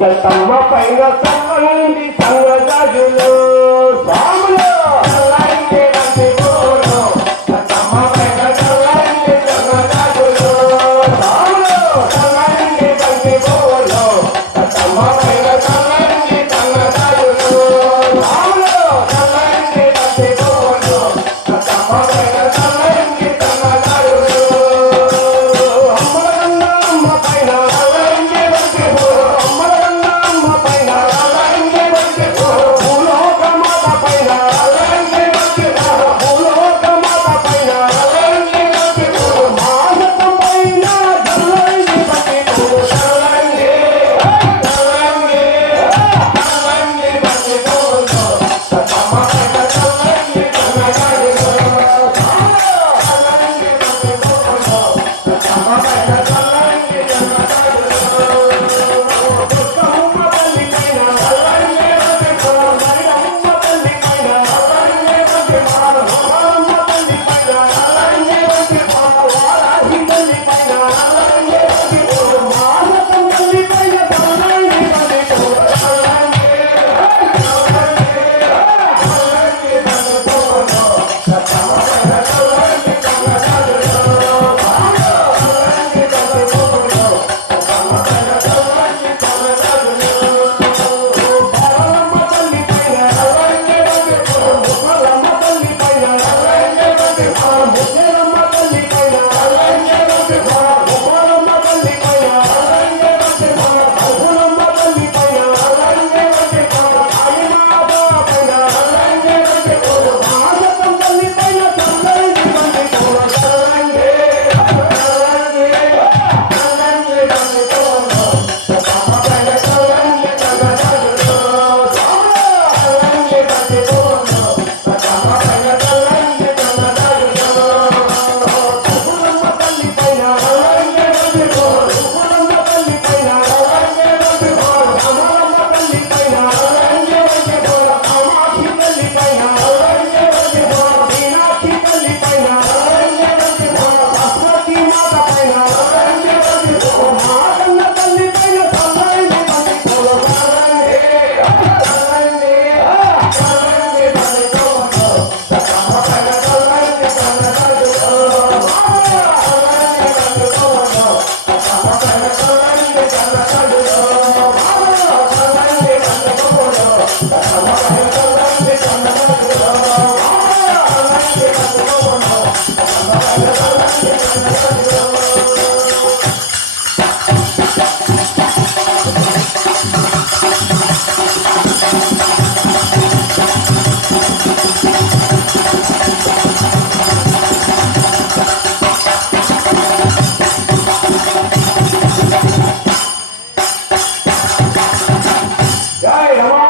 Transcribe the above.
తమ్మ పైన సల్లైంది సంగజాజులు స్వాములు సల్లైంది బంతి పూలు తమ్మ పైన సల్లైంది సంగజాజులు స్వాములు సల్లైంది బంతి పూలు తమ్మ పైన సల్లైంది సంగజాజులు స్వాములు సల్లైంది బంతి పూలు తమ్మ పైన సల్లైంది సంగజాజులు అమ్మలగన్న అమ్మ పైన సల్లైంది బంతి పూలు అమ్మలగన్న అమ్మ పైన సల్లైంది బంతి పూలు భూలోక మాత పైన సల్లైంది బంతి పూలు భూలోక మాత పైన సల్లైంది బంతి పూలు మానసం పైన సల్లైంది బంతి పూలు సల్లైంది సల్లైంది సల్లైంది బంతి పూలు తమ్మ పైన సల్లైంది సంగజాజులు సల్లైంది బంతి పూలు తమ్మ పైన సల్లైంది జై రమా